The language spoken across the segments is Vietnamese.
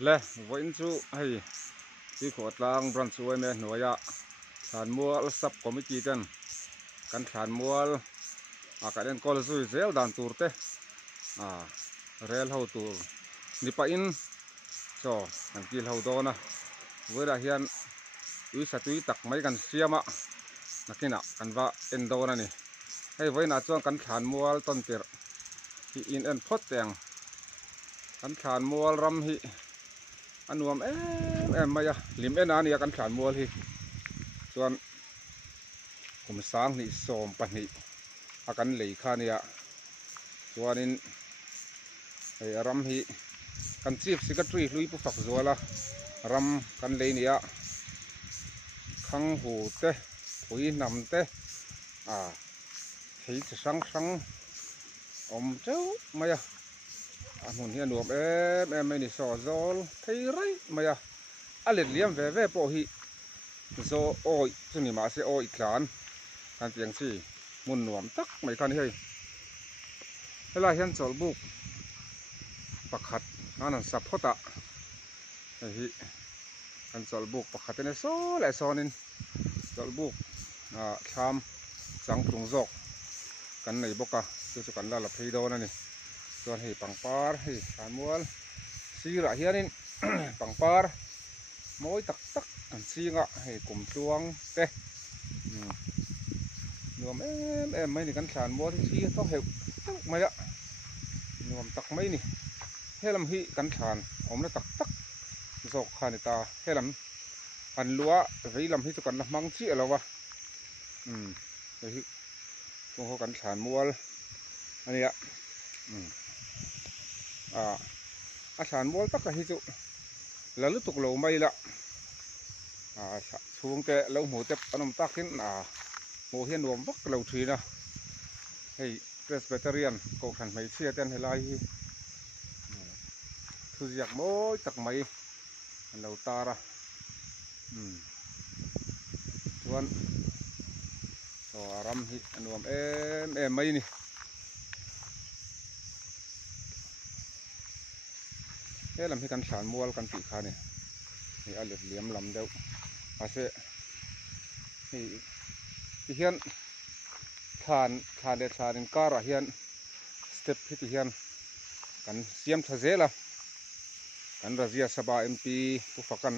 le voin chu hei ti khotlang branch uai me hnuaia thlan mual sub committee ten kan thlan mual kan en kol zui zel dan turte rel ho tur nipa in cho kan kil ho dona wera hian ui satui tak mai kan siama nakina kan va en dona ni hei voina chuan kan thlan mual ton tir hi in en phot teng kan thlan mual ram hi anuam em maya lim en ania kan thlan mual hi chuan kum sang ni som pahnih akan lei kha nia chuanin ei ram hi kan chief secretary hlui pu fak zuala ram kan lei nia khang hu te pui nam te thei chi sang sang om cheu maya amun hian nuam em mai ni so zol thei rai maya alet liam ve ve po hi zo oi chuni ma se oi tlan kan tiang chi mun nuam tak mai kan hei hela hian chol buk pakhat anan saphota hi kan chol buk pakhat ne so le sonin chol buk tham chang tung zok kan nei boka chu kan la phei do na ni chuan hei pangpar hei thlan mual sira hianin pangpar mawi tak tak an chinga hei kum tluang te nuam em mai ni kan thlan mual hi to heu tak mai a nuam tak mai ni helam hi kan thlan omna tak tak zok khani ta helam an lua veilam hi chu kan la mang chi alawa hi ko kan thlan mual ania thlan mual tak hi chu la lu tuk lo mai la chung te lo mu te anom takin mo hian nuam vak lo thina hei presbyterian ko khan mai sia ten helai hi thu ziak moi tak mai an lo tara chuan so ram hi anuam em mai ni helam hi kan thlan mual kan ti kha ni hi alet liam lam deuh ase hi hian thlan le thlan in kara hian step hi ti hian kan siam tha zela kan Razia Sabha MP pu fakan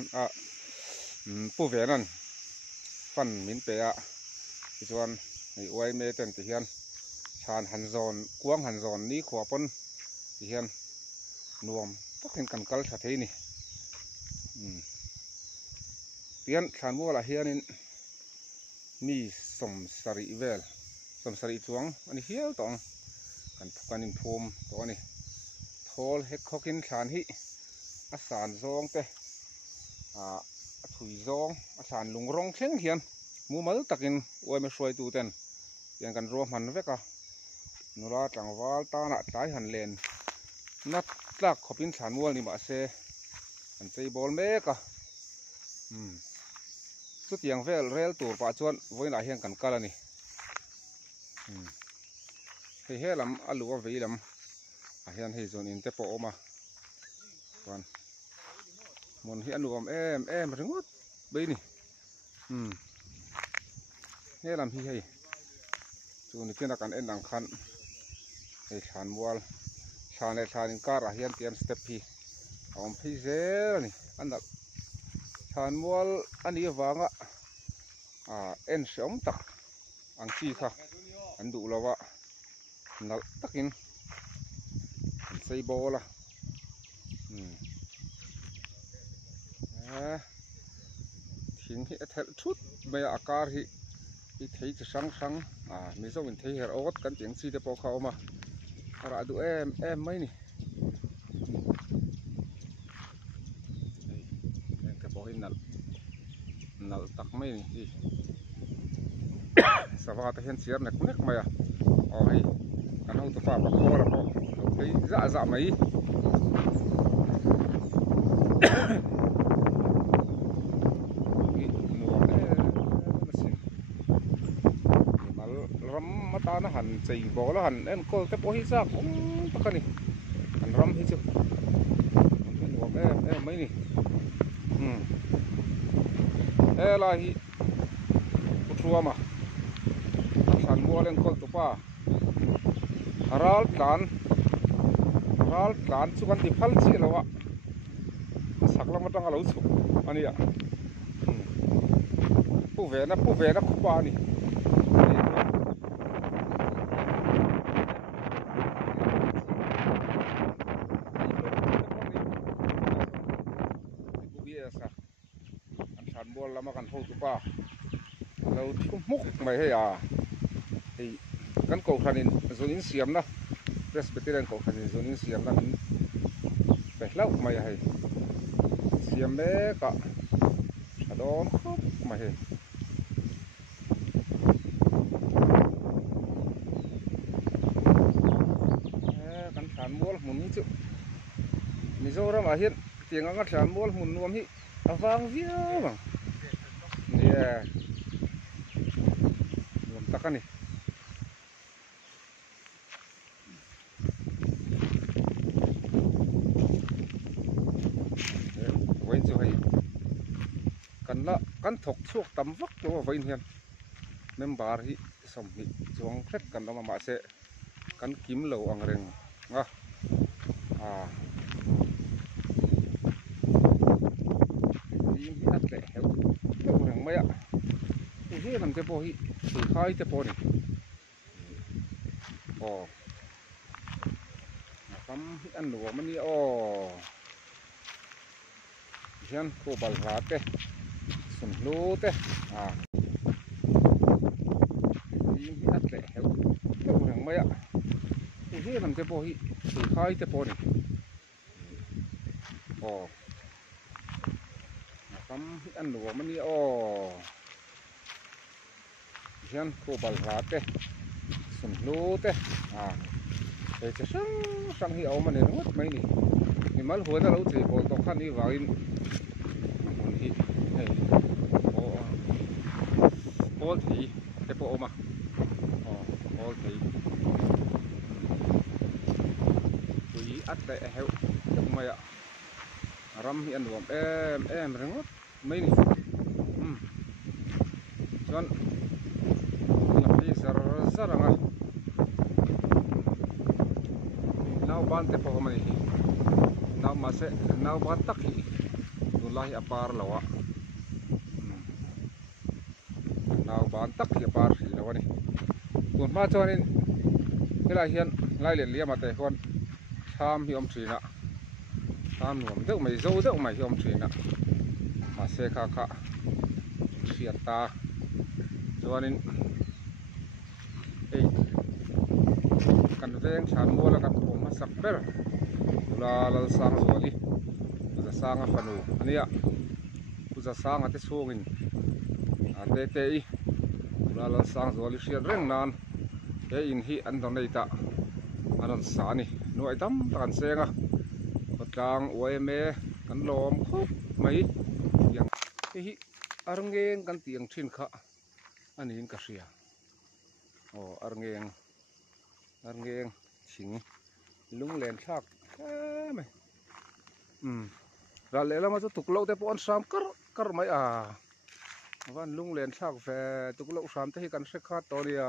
pu venan fan min pe a chuan hei uai me ten ti hian than han zon kuang han zon ni khwapon ti hian nuam takin kan kal tha thei ni tian thlan mual a hianin mi som sari vel som sari chuang ani hial tong kan phukanin phum to ani thol he khokin thlan hi a san zong te a thui zong a san lung rong thleng hian mu mal takin uai me hruai tu ten tiang kan ro man veka nula tlangwal ta na tlai han len nat tlak khopin thlan mual ni ma se an chei bol meka chu tiang vel rel tur pa chuan voina hian kan kal ani hei helam alua veilam a hian hei zon in te po oma chuan mon hi anuam em ringot bei ni helam hi hei chu ni kena kan en ang khan hei thlan mual thlan le thlan in kar a hian tian step hi om phei zel ani anal thlan mual ani awanga en siom tak ang chi kha an du lawa nal takin sei bola thing hi athel thut maya akar hi i thei chi sang sang mi zo in thei her ot kan tiang chi te po kha oma ara du em mai ni ka po hin nal tak mai ni hi sawa ta hian chiar nek maya hei kan ho tu pa pa ko la po hei za mai ram mata na han chei bola han en kol te po hi sak takani an ram hi chu em mấy nè là hi uthua mà san mua lên con tụ pa ral tlan chu kan ti phal chi lawa saklang matang alo chu ania pu ve na khupa ni san mua lama kan ho tu pa lo thu muk mai he à thì kan ko khanin zonin siam na presbyterian ko khanin zonin siam na be lau mai hay siam me ka adon khop mai he kan san mua mun ni chu Mizoram a hian tiang anga san mua mun nuam hi avang via bang yeah nuam takani vậy chứ hay kan thok chuộc tam vak lo vain hian member hi som hi chuang khet kan lama ma se kan kim lo ang reng nga im hi atle heu to rang maya u hi lam te po hi su khai te po ni kam hi an lo mani hian ko bal ra te sun lu te im hi atle heu to rang maya u hi lam te po hi su khai te po ni kam hi an lo mani hian ko bal ra te sun lu te để cho sang hi ấu mà nên hút mấy nè thì mal huống là lâu chỉ có tóc khăn đi vào in hi này ô thì cái bộ mà ô thì tùy ắt để heo được mày ạ ram hiện gồm em rồi hút mấy nè chọn làm gì giờ rằng nau ban te po mani nau mase nau ban tak hi nulahi apar lawa nau ban tak hi apar hi lawani kun ma chonin hela hian lai len liam ate hon tham hi om thina tham nuam deuh mai zo deuh mai hi om thina ma se kha thian ta chuanin kan veng than mua la kan thom ma sak ber la lal sang zoli za sang a fanu ania za sang ate sungin ate i la lal sang zoli hriat reng nan e in hi an don nei ta anon sa ni noi dam kan senga patlang oime kan lom khop mai yang hi arngeng kan tiang thin kha anin ka hria arngeng thing lung len thak mai ra le lama chu tuklo te pon sam kar mai van lung len thak ve tuklo sam te hi kan hre kha to ria